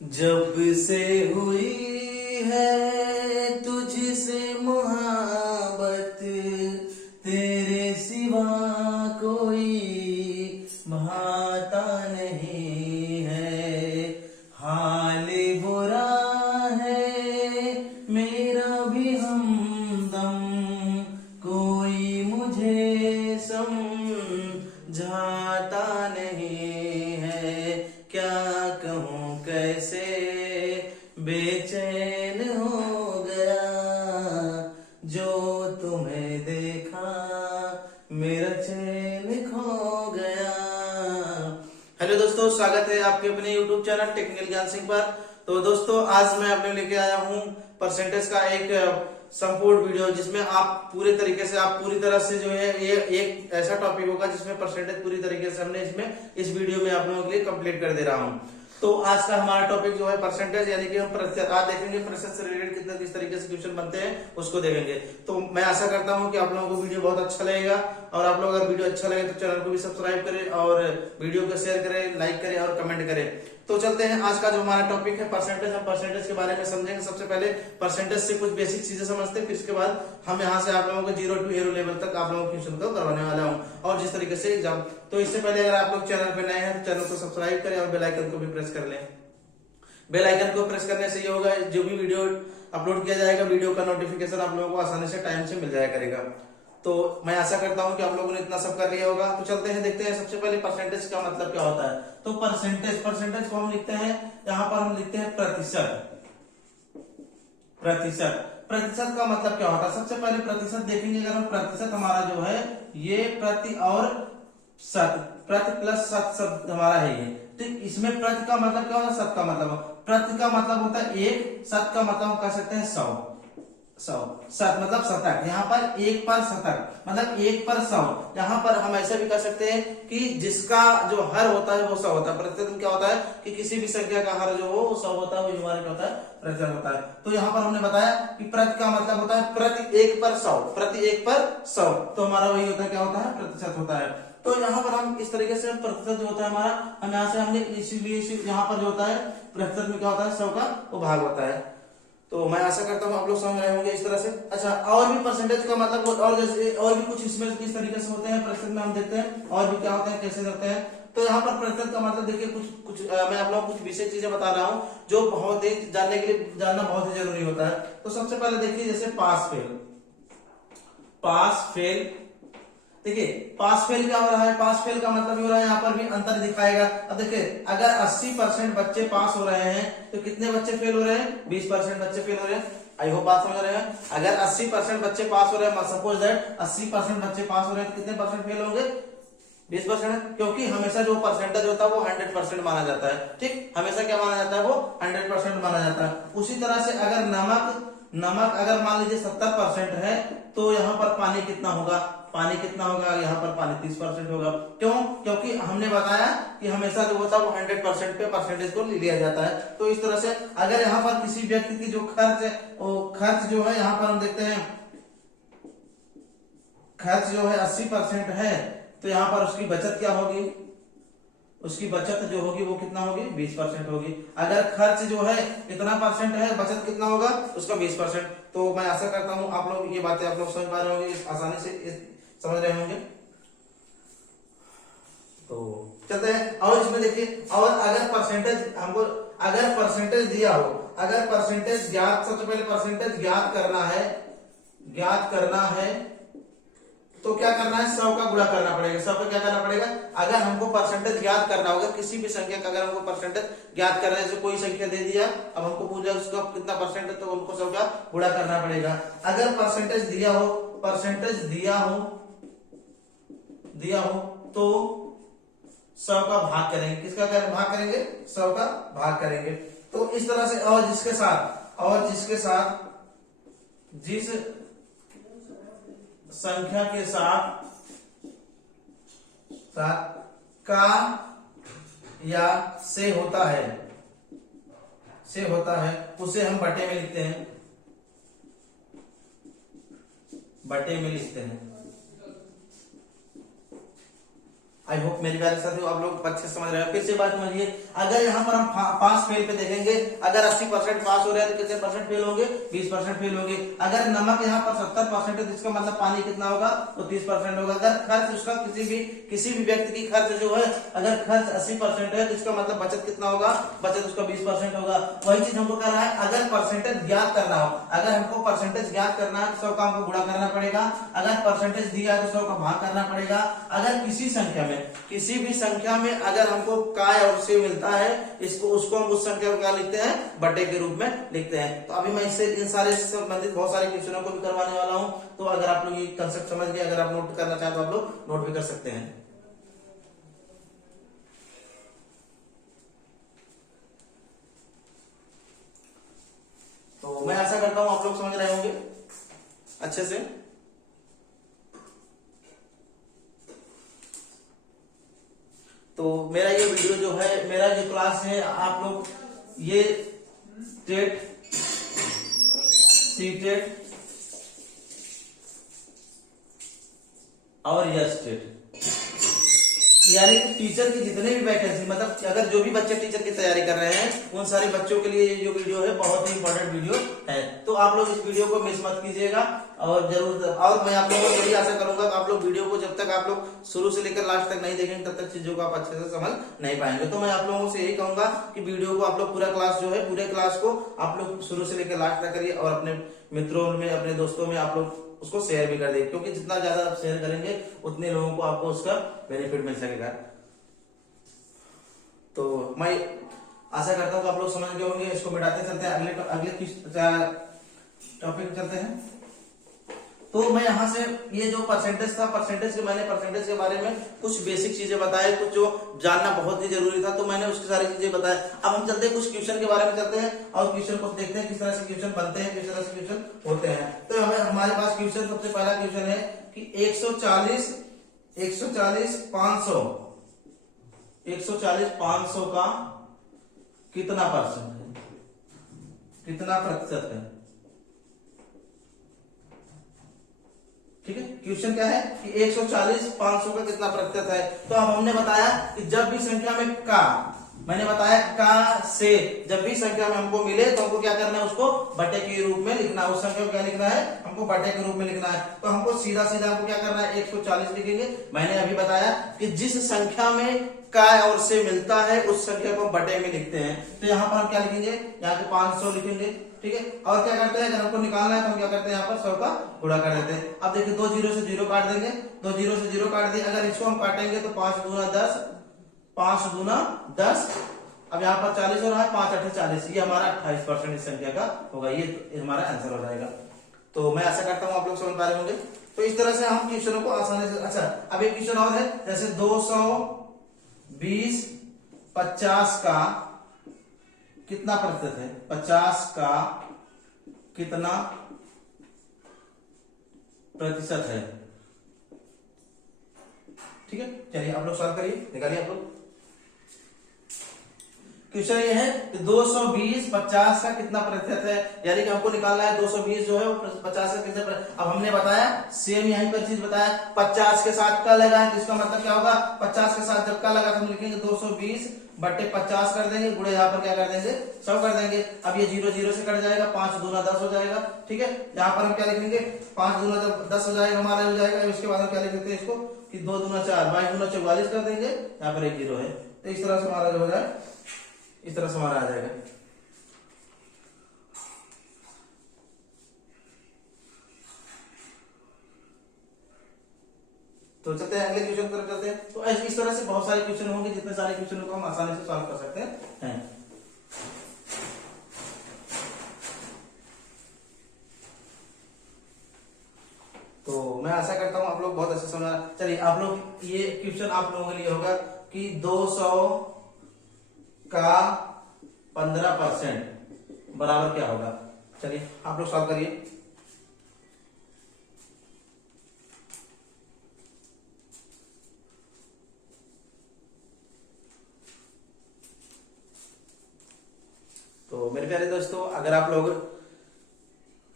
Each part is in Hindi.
जब से हुई है तुझसे मोहब्बत, तेरे सिवा कोई भाता नहीं है। हाल बुरा है मेरा भी हमदम, कोई मुझे समझाता नहीं है। क्या कहूँ कैसे बेचैन हो गया, जो तुम्हें देखा मेरा चैन खो गया। हेलो दोस्तों, स्वागत है आपके अपने YouTube चैनल टेक्निकल ज्ञान सिंह पर। तो दोस्तों, आज मैं अपने लेके आया हूँ परसेंटेज का एक संपूर्ण वीडियो, जिसमें आप पूरी तरीके से आप पूरी तरह से जो है ये एक ऐसा टॉपिक होगा जिसमें परसेंटेज पूरी तरीके से हमने इस वीडियो में आप लोगों के लिए कंप्लीट कर दे रहा हूँ। तो आज का हमारा टॉपिक जो है परसेंटेज, यानी कि हम प्रतिशत आज देखेंगे प्रतिशत से रिलेटेड किस तरीके से क्वेश्चन बनते हैं उसको देखेंगे। तो मैं आशा करता हूं कि आप लोगों को वीडियो बहुत अच्छा लगेगा, और आप लोग अगर वीडियो अच्छा लगे तो चैनल को भी सब्सक्राइब करें और वीडियो को शेयर करें, लाइक करें और कमेंट करें। तो चलते हैं, आज का जो हमारा टॉपिक है परसेंटेज, हम परसेंटेज के बारे में समझेंगे। सबसे पहले परसेंटेज से कुछ बेसिक चीजें समझते हैं, फिर इसके बाद हम यहाँ से आप लोगों को 0 to हीरो लेवल तक आप लोगों को क्वेश्चन को करवाने वाला हूँ, और जिस तरीके से एग्जाम। तो इससे पहले अगर आप लोग चैनल पे नए हैं तो चैनल को सब्सक्राइब करें और बेल आइकन को भी प्रेस कर लें। बेल आइकन को प्रेस करने से ये होगा, जो भी वीडियो अपलोड किया जाएगा वीडियो का नोटिफिकेशन आप लोगों को आसानी से टाइम से मिल जाया करेगा। तो मैं आशा करता हूं कि आप लोगों ने इतना सब कर लिया होगा। तो चलते हैं, देखते हैं सबसे पहले परसेंटेज का मतलब क्या होता है। तो परसेंटेज को हम लिखते हैं, यहाँ पर हम लिखते हैं प्रतिशत। प्रतिशत का मतलब क्या होता है, सबसे पहले प्रतिशत देखेंगे। अगर हम प्रतिशत हमारा जो है ये प्रति और शत, प्रति प्लस शत शब्द हमारा है ये। ठीक, इसमें प्रति का मतलब क्या होता है, शत का मतलब। प्रति का मतलब होता है एक, शत का मतलब हम कह सकते हैं 100। शत मतलब शतक, यहाँ पर एक पर शतक मतलब एक पर 100। यहाँ पर हम ऐसा भी कह सकते हैं कि जिसका जो हर होता है वो 100 होता है। प्रतिशत में क्या होता है कि किसी भी संख्या का हर जो हो वो 100 होता है, वो हमारा क्या होता है, प्रतिशत होता है। तो यहाँ पर हमने बताया कि प्रति का मतलब होता है प्रति एक पर 100, प्रति एक पर 100। तो हमारा वही होता है, क्या होता है, प्रतिशत होता है। तो यहाँ पर हम इस तरीके से प्रतिशत जो होता है हमारा, हम यहाँ से हमने इसीलिए यहाँ पर जो होता है प्रतिशत में क्या होता है 100 का वो भाग होता है। तो मैं आशा करता हूँ आप लोग समझ रहे होंगे इस तरह से। अच्छा, और भी परसेंटेज का मतलब और जैसे और भी कुछ इसमें किस तरीके से होते हैं प्रतिशत में हम देखते हैं, और भी क्या होते हैं, कैसे करते हैं। तो यहाँ पर प्रतिशत का मतलब देखिए, कुछ मैं आप लोगों को कुछ विशेष चीजें बता रहा हूँ जो बहुत ही जानने के लिए जानना बहुत ही जरूरी होता है। तो सबसे पहले देखिए, जैसे पास फेल। देखिए पास फेल क्या हो रहा है, पास फेल का मतलब ये हो रहा है, यहाँ पर भी अंतर दिखाएगा। अब देखिए, अगर 80% बच्चे पास हो रहे हैं तो कितने बच्चे फेल हो रहे हैं, 20% बच्चे फेल हो रहे हैं। आई होप बात समझ रहे हैं। अगर 80% बच्चे पास हो रहे हैं, सपोज दैट 80% बच्चे पास हो रहे हैं, तो कितने परसेंट फेल होंगे, 20%। क्योंकि हमेशा जो परसेंटेज होता है वो 100% माना जाता है। ठीक, हमेशा क्या माना जाता है, वो 100% माना जाता है। उसी तरह से अगर नमक अगर मान लीजिए 70% है, तो यहाँ पर पानी कितना होगा, यहाँ पर पानी 30% होगा। क्यों, क्योंकि हमने बताया कि हमेशा जो होता है वो 100% पे परसेंटेज को लिया जाता है। तो इस तरह से अगर यहाँ पर किसी व्यक्ति की जो खर्च है, वो खर्च जो है यहाँ पर हम देखते हैं, खर्च जो है 80% है, तो यहाँ पर उसकी बचत क्या होगी, उसकी बचत जो होगी वो कितना होगी, 20% होगी। अगर खर्च जो है इतना परसेंट है, बचत कितना होगा, उसका 20%। तो मैं आशा करता हूँ आप लोग ये बातें आप लोग समझ पा रहे होंगे, आसानी से समझ रहे होंगे। तो चलते हैं, और इसमें देखिए, और अगर परसेंटेज हमको अगर परसेंटेज दिया हो, अगर परसेंटेज ज्ञात, सबसे पहले परसेंटेज ज्ञात करना है तो क्या करना है, 100 का गुणा करना पड़ेगा। 100 का क्या करना पड़ेगा, अगर हमको परसेंटेज ज्ञात करना होगा किसी भी संख्या का, अगर हमको परसेंटेज ज्ञात करना है, जैसे कोई संख्या दे दिया, अब हमको पूछा उसका कितना परसेंट है, तो उनको 100 का गुणा करना पड़ेगा। अगर परसेंटेज दिया हो तो 100 का भाग करेंगे, किसका भाग करेंगे, 100 का भाग करेंगे। तो इस तरह से, और जिसके साथ जिस संख्या के साथ का या से होता है उसे हम बटे में लिखते हैं। आई होप मेरी प्यारे साथियों आप लोग अच्छे से समझ रहे हैं। फिर से बात समझिए, अगर यहाँ पर हम पास फेल पे देखेंगे, अगर 80% पास हो रहे हैं तो कितने परसेंट फेल होंगे, 20% फेल होंगे। अगर नमक यहाँ पर 70% है तो इसका मतलब पानी कितना होगा, तो 30% होगा। अगर खर्च उसका किसी भी व्यक्ति की खर्च जो है, अगर खर्च 80% है तो इसका मतलब बचत कितना होगा, बचत उसका 20% होगा। वही चीज हमको कर रहा है, अगर परसेंटेज ज्ञात करना हो, अगर हमको परसेंटेज ज्ञात करना है तो 100 का हमको गुणा करना पड़ेगा, अगर परसेंटेज दिया है तो 100 का भाग करना पड़ेगा। अगर किसी भी संख्या में अगर हमको काय और से मिलता है, उसको हम उस संख्या को क्या लिखते हैं, बटे के रूप में लिखते हैं। तो अभी मैं इससे इन सारे संबंधित बहुत सारे क्वेश्चनों को भी करवाने वाला हूं। तो अगर आप लोग ये कंसेप्ट समझ गए, अगर आप नोट करना चाहते तो आप लोग नोट भी कर सकते हैं। तो मैं आशा करता हूं आप लोग समझ रहे होंगे अच्छे से। तो मेरा ये वीडियो जो है, मेरा जो क्लास है, आप लोग ये टेट, सीटेट और यस टेट, यानी कि टीचर की जितने भी वैकेंसी, मतलब अगर जो भी बच्चे टीचर की तैयारी कर रहे हैं उन सारे बच्चों के लिए ये जो वीडियो है बहुत ही इंपॉर्टेंट वीडियो है। तो आप लोग इस वीडियो को मिस मत कीजिएगा और जरूर, और मैं आप लोगों को यही आशा करूंगा कि आप लोग वीडियो को जब तक आप लोग शुरू से लेकर लास्ट तक नहीं देखेंगे तब तक चीजों को आप अच्छे से समझ नहीं पाएंगे। तो मैं आप लोगों से यही कहूंगा कि वीडियो को आप लोग पूरा क्लास जो है, पूरे क्लास को आप लोग शुरू से लेकर लास्ट तक करिए और अपने मित्रों में, अपने दोस्तों में आप लोग उसको शेयर भी कर दें, क्योंकि जितना ज्यादा आप शेयर करेंगे उतने लोगों को आपको उसका बेनिफिट मिल सकेगा। तो मैं आशा करता हूं कि आप लोग समझ गए होंगे। इसको मिटाते चलते हैं, अगले टॉपिक चलते हैं। तो मैं यहाँ से ये जो परसेंटेज था, परसेंटेज के बारे में कुछ बेसिक चीजें बताए, कुछ जो जानना बहुत ही जरूरी था, तो मैंने उसकी सारी चीजें बताए। अब हम चलते हैं कुछ क्वेश्चन के बारे में चलते हैं और क्वेश्चन को देखते हैं किस तरह से क्वेश्चन बनते हैं, किस तरह से क्वेश्चन होते हैं। तो हमारे पास क्वेश्चन, सबसे पहला क्वेश्चन है कि 140 500 का कितना परसेंट है, कितना प्रतिशत है। ठीक है, क्वेश्चन क्या है कि 140 500 का कितना प्रतिशत है। तो अब हमने बताया कि जब भी संख्या में का, मैंने बताया का से जब भी संख्या में हमको मिले तो हमको क्या करना है, उसको बटे के रूप में लिखना है। उस संख्या को क्या लिखना है, हमको बटे के रूप में लिखना है। तो हमको सीधा सीधा हमको क्या करना है, 140 लिखेंगे। मैंने अभी बताया कि जिस संख्या में का और से मिलता है उस संख्या को बटे में लिखते हैं। तो यहाँ पर हम क्या लिखेंगे, यहाँ पे 500 लिखेंगे। ठीक है, और क्या करते हैं, अगर हमको निकालना है तो हम क्या करते हैं, यहाँ पर 100 का गुणा कर देते हैं। अब देखिए 2 जीरो से 0 काट देंगे, 2 जीरो से 0 काट दिए। अगर इसको हम काटेंगे तो 5 दूना 10, 5 दूना 10। अब यहाँ पर 40 हो रहा है, 5 8 40, ये हमारा 28% इस संख्या का होगा। ये हमारा आंसर हो जाएगा। तो मैं आशा करता हूँ आप लोग समझ पा रहे होंगे। तो इस तरह से हम क्वेश्चनों को आसानी से, अच्छा अब एक क्वेश्चन और है, जैसे 220 50 का कितना प्रतिशत है, 50 का कितना प्रतिशत है। ठीक है, चलिए आप लोग सॉल्व करिए, निकालिए आप लोग। क्वेश्चन ये है कि 220 50 का कितना प्रतिशत है, यानी कि हमको निकालना है 220 जो है वो 50 का कितना। अब हमने बताया सेम यहीं पर चीज बताया, 50 के साथ का लगा है तो इसका मतलब क्या होगा, 50 के साथ जब का लगा तो हम लिखेंगे 220 बटे 50 कर देंगे, गुणे यहाँ पर क्या कर देंगे 100 कर देंगे। अब ये 0 0 से कट जाएगा, 5 दूना 10 हो जाएगा। ठीक है, यहाँ पर हम क्या लिखेंगे, 5 दूना जब 10 हो जाएगा हमारा हो जाएगा। इसके बाद हम क्या लिख देते हैं इसको कि 2 दूना 4, 22 दूना 44 कर देंगे, यहाँ पर एक 0 है। तो इस तरह से हमारा जो हो जाए, इस तरह से हमारा आ जाएगा। तो चलते हैं अगले क्वेश्चन पर चलते हैं। तो इस तरह से बहुत सारे क्वेश्चन होंगे, जितने सारे क्वेश्चनों को हम आसानी से सॉल्व कर सकते हैं। तो मैं आशा करता हूं आप लोग बहुत अच्छे से समझ। चलिए आप लोग, ये क्वेश्चन आप लोगों के लिए होगा कि 200 का 15% बराबर क्या होगा। चलिए आप लोग सॉल्व करिए। तो मेरे प्यारे दोस्तों, अगर आप लोग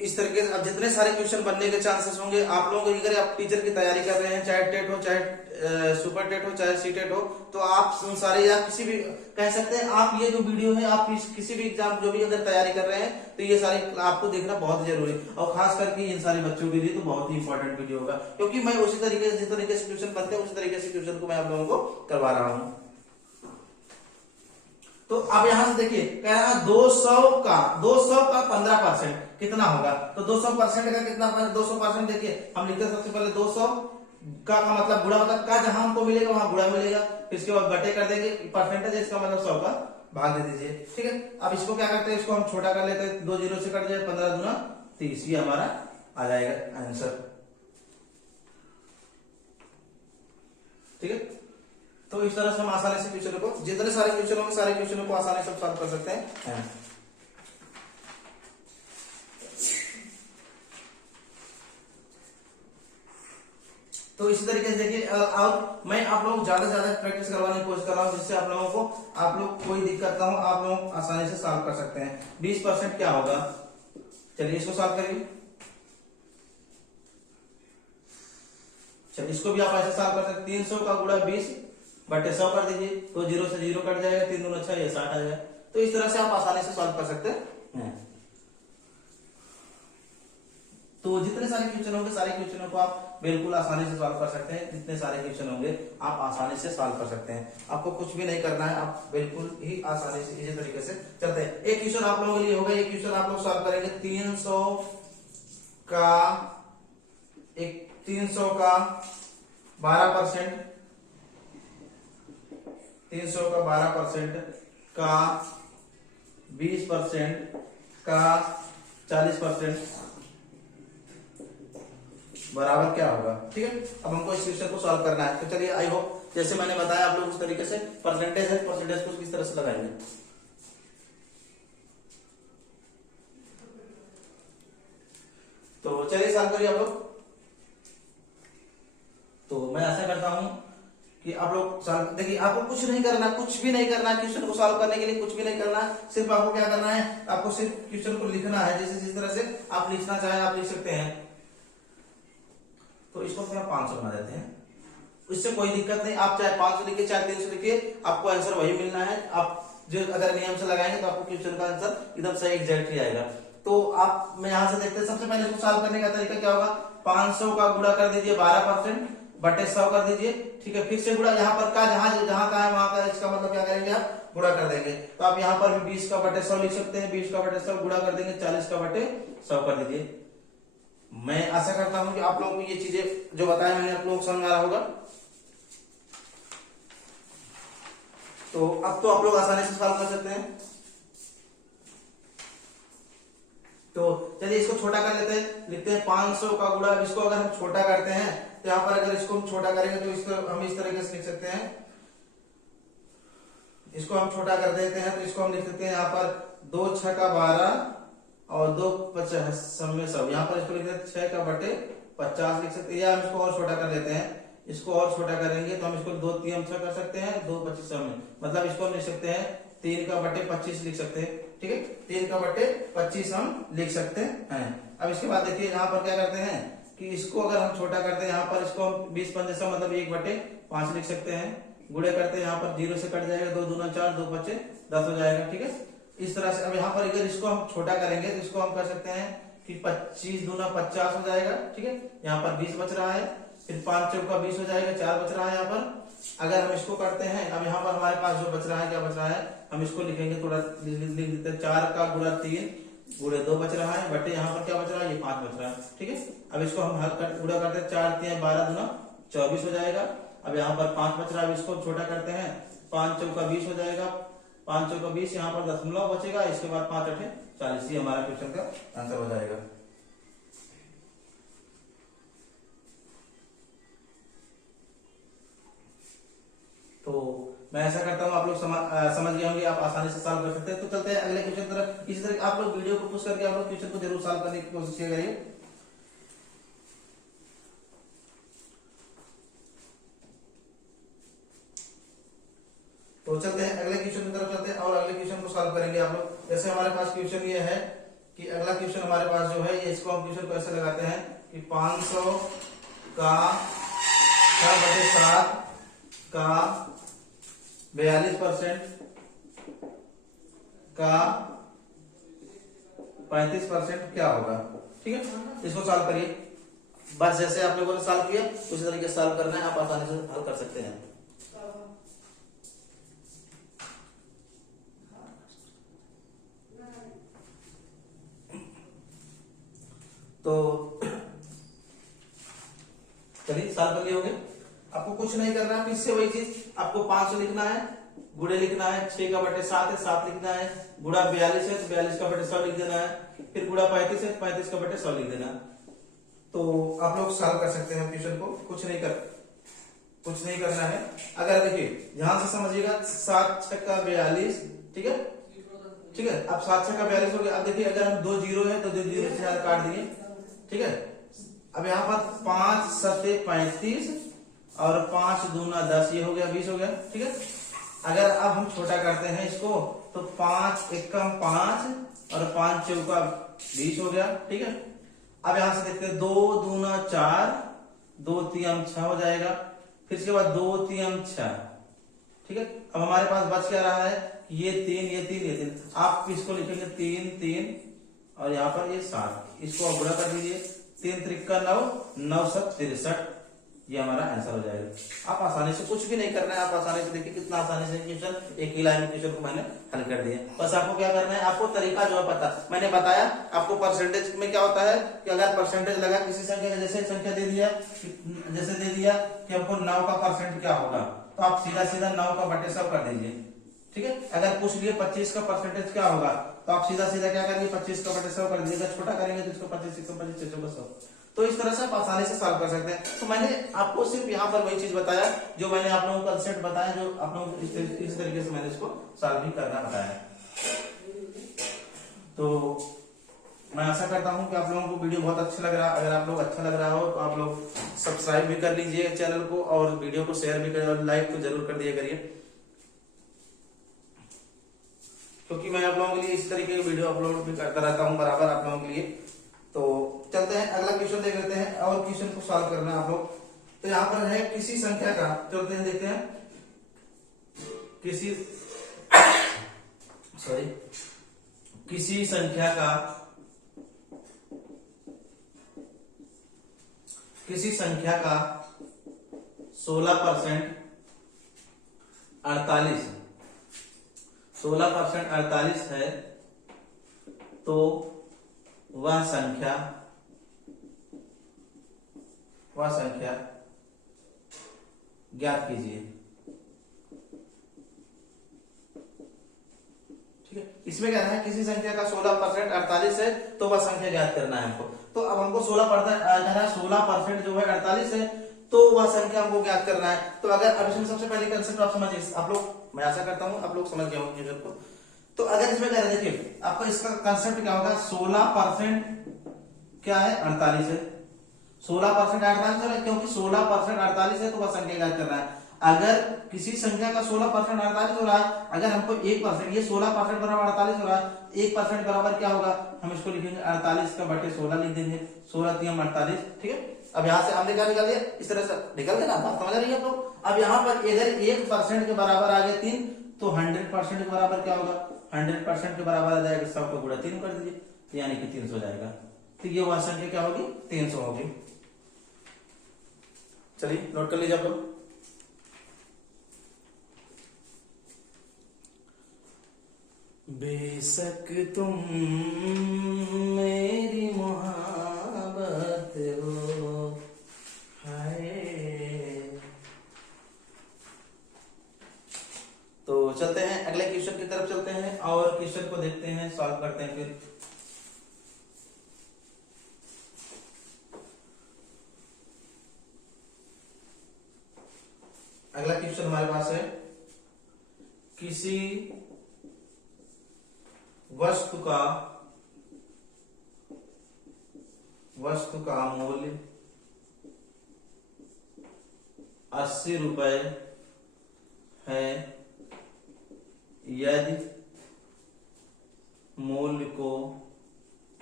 इस तरीके से अब जितने सारे क्वेश्चन बनने के चांसेस होंगे आप लोगों को, अगर आप टीचर की तैयारी कर रहे हैं, चाहे टेट हो, चाहे सुपर टेट हो, चाहे सी टेट हो, तो आप उन सारे या किसी भी कह सकते हैं आप ये जो वीडियो है आप किसी भी एग्जाम जो भी अगर तैयारी कर रहे हैं तो ये सारी आपको देखना बहुत जरूरी है, और खास करके इन सारे बच्चों के लिए तो बहुत ही इंपॉर्टेंट वीडियो होगा, क्योंकि मैं उसी तरीके से जिस तरीके से क्वेश्चन बनते हैं उसी तरीके से क्वेश्चन को मैं आप लोगों को करवा रहा हूँ। तो अब यहां से देखिए कह रहा है 200 का 15% कितना होगा, तो 200% का कितना, 200% देखिए हम लिखते हैं सबसे पहले 200 का मतलब गुणा होता है, का जहां हमको मिलेगा वहां गुणा मिलेगा, फिर इसके बाद बटे कर देंगे, परसेंटेज इसका मतलब 100 का भाग दे दीजिए, ठीक है। अब इसको क्या करते हैं, इसको हम छोटा कर लेते हैं, 2 जीरो से कट जाए, 15 दूना 30, ये हमारा आ जाएगा आंसर, ठीक है। तो इस तरह से हम आसानी से क्वेश्चन को, जितने सारे क्वेश्चन होंगे सारे क्वेश्चनों को आसानी से सॉल्व कर सकते हैं। तो इसी तरीके से देखिए, और मैं आप लोगों को ज्यादा से ज्यादा प्रैक्टिस करवाने की कोशिश कर रहा हूँ, जिससे आप लोगों को, आप लोग कोई दिक्कत ना हो, आप लोग आसानी से सॉल्व कर सकते हैं। 20% क्या होगा, चलिए इसको सॉल्व करिए, चलिए इसको भी आप ऐसे सॉल्व कर सकते हैं। 300 का गुणा 20 बटे 100 कर दीजिए, तो 0 से 0 कट जाएगा, 3 दूना 6, ये 60 आ जाएगा। तो इस तरह से आप आसानी से सॉल्व कर सकते हैं। तो जितने सारे क्वेश्चन होंगे सारे क्वेश्चनों को आप बिल्कुल आसानी से सॉल्व कर सकते हैं, जितने सारे क्वेश्चन होंगे आप आसानी से सॉल्व कर सकते हैं, आपको कुछ भी नहीं करना है, आप बिल्कुल ही आसानी से इसी तरीके से चलते हैं। एक क्वेश्चन आप लोगों के लिए होगा, एक क्वेश्चन आप लोग सॉल्व करेंगे 300 का 12%, 300 का 12% का 20% का 40% बराबर क्या होगा, ठीक है। अब हमको इस क्वेश्चन को सॉल्व करना है, तो चलिए आई होप जैसे मैंने बताया आप लोग उस तरीके से परसेंटेज है, परसेंटेज को किस तरह से लगाएंगे। तो चलिए सॉल्व करिए आप लोग। तो मैं ऐसा करता हूं कि आप लोग सॉल्व, देखिए आपको कुछ नहीं करना, कुछ भी नहीं करना, क्वेश्चन को सॉल्व करने के लिए कुछ भी नहीं करना, सिर्फ आपको क्या करना है, आपको सिर्फ क्वेश्चन को लिखना है, जैसे जिस तरह से आप लिखना चाहें आप लिख सकते हैं। तो इसको हम 500 बना देते हैं, इससे कोई दिक्कत नहीं, आप चाहे 500 लिखिए चाहे 300 लिखिए, आपको आंसर वही मिलना है। आप जो अगर नियम से लगाएंगे तो आपको क्वेश्चन का आंसर एकदम सही एग्जैक्टली आएगा। तो आप मैं यहां से देखते हैं, सबसे पहले इसको सॉल्व करने का तरीका क्या होगा, 500 का गुणा कर दीजिए 12% बटे 100 कर दीजिए, ठीक है। फिर से गुणा, यहाँ पर का जहां जहां का है वहां का, इसका मतलब क्या करेंगे आप गुणा कर देंगे, तो आप यहाँ पर भी 20 का बटे 100 लिख सकते हैं, 20 का बटे 100 गुणा कर देंगे, 40 का बटे 100 कर दीजिए। मैं आशा करता हूं कि आप लोगों को ये चीजें जो बताया मैंने आप लोगों को समझ आ रहा होगा। तो अब तो आप लोग आसानी से सॉल्व कर सकते हैं। तो चलिए इसको छोटा कर लेते हैं, लिखते हैं 500 का गुणा, इसको अगर हम छोटा करते हैं तो यहाँ पर अगर इसको हम छोटा करेंगे तो इसको हम इस तरीके से लिख सकते हैं, इसको हम छोटा कर देते हैं तो इसको हम लिख सकते हैं यहाँ पर 2 6 का 12 और 2 50 समय सब, यहाँ पर इसको लिख देते 6 का बटे 50 लिख सकते हैं, या हम इसको और छोटा कर लेते हैं, इसको और छोटा करेंगे तो हम इसको 2 3 कर सकते हैं, 2 25 में, मतलब इसको हम लिख सकते हैं 3 का बटे 25 लिख सकते हैं, ठीक है। 3 का बटे 25 हम लिख सकते हैं। अब इसके बाद देखिए यहाँ पर क्या करते हैं कि इसको अगर हम छोटा करते हैं, यहाँ पर इसको हम 20 पंजे मतलब 1 बटे 5 लिख सकते हैं, गुणे करते हैं, यहाँ पर 0 से कट जाएगा, 2 दूना 4, 2 5 10 हो जाएगा, ठीक है। इस तरह से अब यहाँ पर अगर इसको हम छोटा करेंगे तो इसको हम कर सकते हैं कि 25 दूना 50 हो जाएगा, ठीक है। यहाँ पर 20 बच रहा है, फिर 5 चौका 20 हो जाएगा, 4 बच रहा है यहाँ पर। अगर हम इसको करते हैं, अब यहाँ पर हमारे पास जो बच रहा है, क्या बच रहा है, हम इसको लिखेंगे, थोड़ा लिख देते हैं, 4 का गुणा 3 गुणे 2 बच रहा है, बटे यहाँ पर क्या बच रहा है, ये 5 बच रहा है, ठीक है। अब इसको हम हल कर गुणा करते हैं, 4 3 12 दूना 24 हो जाएगा। अब यहाँ पर 5 बच रहा है, इसको छोटा करते हैं, 5 चौका 20 हो जाएगा, 5 चौका 20, यहाँ पर दशमलव बचेगा, इसके बाद 5 8 40, ये हमारा क्वेश्चन का आंसर हो जाएगा। तो मैं ऐसा करता हूँ आप लोग समझ गए होंगे, आप आसानी से सॉल्व कर सकते हैं। तो चलते हैं अगले क्वेश्चन तरफ। इसी तरह आप लोग वीडियो को पुश करके आप लोग क्वेश्चन को जरूर सॉल्व करने की कोशिश करिए। तो चलते हैं अगले क्वेश्चन की तरफ चलते हैं और अगले क्वेश्चन को सॉल्व करेंगे आप लोग। जैसे हमारे पास क्वेश्चन ये है कि अगला क्वेश्चन हमारे पास जो है ये इसको हम क्वेश्चन को ऐसे लगाते हैं कि 500 का 6/7 का 42% का 35% क्या होगा। ठीक है, इसको सॉल्व करिए। बस जैसे आप लोगों ने सॉल्व किया उसी तरीके से सॉल्व करना है, आप आसानी से हल कर सकते हैं। तो चलिए सॉल्व कर लिए होंगे। आपको कुछ नहीं करना है, फिर से वही चीज, आपको 500 लिखना है, गुणे लिखना है, 6/7 है 7 लिखना है, गुणा 42 है तो 42/100 लिख देना है, फिर गुणा 35 है 35/100 लिख देना। तो आप लोग सॉल्व कर सकते हैं क्वेश्चन को, कुछ नहीं करना है। अगर देखिए ध्यान से समझिएगा, 7×6 = 42, ठीक है, ठीक है। अब 7×6 = 42 हो गया। अब देखिए अगर हम 2 जीरो है तो 2 जीरो से ज्यादा काट दिए, ठीक है। अब यहाँ पर 5×7 = 35 और 5×2 = 10, ये हो गया 20 हो गया, ठीक है। अगर अब हम छोटा करते हैं इसको तो 5×1 = 5 और 5×4 = 20 हो गया, ठीक है। अब यहां से देखते हैं 2×2 = 4, 2×3 = 6 हो जाएगा, फिर इसके बाद 2×3 = 6, ठीक है। अब हमारे पास बच क्या रहा है, ये 3 ये 3 ये 3, आप इसको लिखेंगे 3 3 और यहाँ पर ये 7, इसको आप गुणा कर दीजिए, 3×3 = 9, 9×7 = 63, ये हमारा आंसर हो जाएगा। आप आसानी से, कुछ भी नहीं करना है, आप आसानी से देखिए कितना आसानी से क्वेश्चन, एक ही लाइन में क्वेश्चन को मैंने हल कर दिया। बस आपको क्या करना है, आपको तरीका जो है पता, मैंने बताया आपको परसेंटेज में क्या होता है कि अगर परसेंटेज लगा किसी संख्या का, जैसे संख्या दे दिया, जैसे दे दिया कि हमको 9 का परसेंट क्या होगा, तो आप सीधा सीधा 9 का बटे 100 कर दीजिए, ठीक है। अगर पूछ लिए 25 का परसेंटेज क्या होगा, तो आप सीधा सीधा क्या करेंगे, 25 का बटे 100 कर दीजिएगा, छोटा करेंगे तो इसको 25 125 600 100। तो इस तरह से आप आसानी से सॉल्व कर सकते हैं। तो मैंने आपको सिर्फ यहाँ पर वही चीज बताया जो मैंने आप लोगों को कंसेप्ट बताया, जो आप लोगों को इस तरीके से मैंने इसको सॉल्व भी करना बताया। तो मैं आशा करता हूँ कि आप लोगों को वीडियो बहुत अच्छा लग रहा है। अगर आप लोग अच्छा लग रहा हो तो आप लोग सब्सक्राइब भी कर लीजिए चैनल को, और वीडियो को शेयर भी करिए और लाइक तो जरूर कर दिया करिए, क्योंकि मैं आप लोगों के लिए इस तरीके की वीडियो अपलोड भी करता रहता हूँ बराबर आप लोगों के लिए। तो चलते हैं अगला क्वेश्चन देख लेते हैं, और क्वेश्चन को सॉल्व करना है आप लोग। तो यहाँ पर है किसी संख्या का, चलते हैं देखते हैं, किसी संख्या का 16% 48 है, तो वह संख्या ज्ञात कीजिए, ठीक है। इसमें क्या है, किसी संख्या का 16% 48 है तो वह संख्या ज्ञात करना है हमको। तो अब हमको 16% जो है 48 है, तो वह संख्या हमको ज्ञात करना है। तो अगर अब इसमें सबसे पहले कंसेप्ट आप समझिए, आप लोग, मैं आशा करता हूं आप लोग समझ गए होंगे को। तो अगर इसमें क्या है, देखिए आपका इसका कंसेप्ट क्या होगा, 16% क्या है, 48 है, 16% 48 है, क्योंकि 16% 48 है तो वह संख्या ज्ञात करना है। अगर किसी संख्या का 16% 48 हो रहा है, अगर हमको 1%, ये 16% बराबर 48 हो रहा है, 1% बराबर क्या होगा, हम इसको लिखेंगे 48 का बटे 16 लिख देंगे, 16×3 = 48, ठीक है। अब यहाँ से हमने क्या निकाल लिया, इस तरह से निकल देना, बात समझ रही है आप लोग। अब यहाँ पर इधर 1% के बराबर आ गया 3, तो 100% के बराबर क्या होगा, 100% के बराबर आ जाएगा 100 को गुणा 3 कर दीजिए, तो यानी कि 300 जाएगा। तो ये वह संख्या क्या होगी, 300 होगी। चलिए नोट कर लीजिए आप लोग। बेशक तुम मेरी मोहब्बत हो, हाय। तो चलते हैं अगले क्वेश्चन की तरफ चलते हैं, और क्वेश्चन को देखते हैं, सॉल्व करते हैं फिर। अगला क्वेश्चन हमारे पास है, किसी वस्तु का मूल्य 80 रुपए है, यदि मूल्य को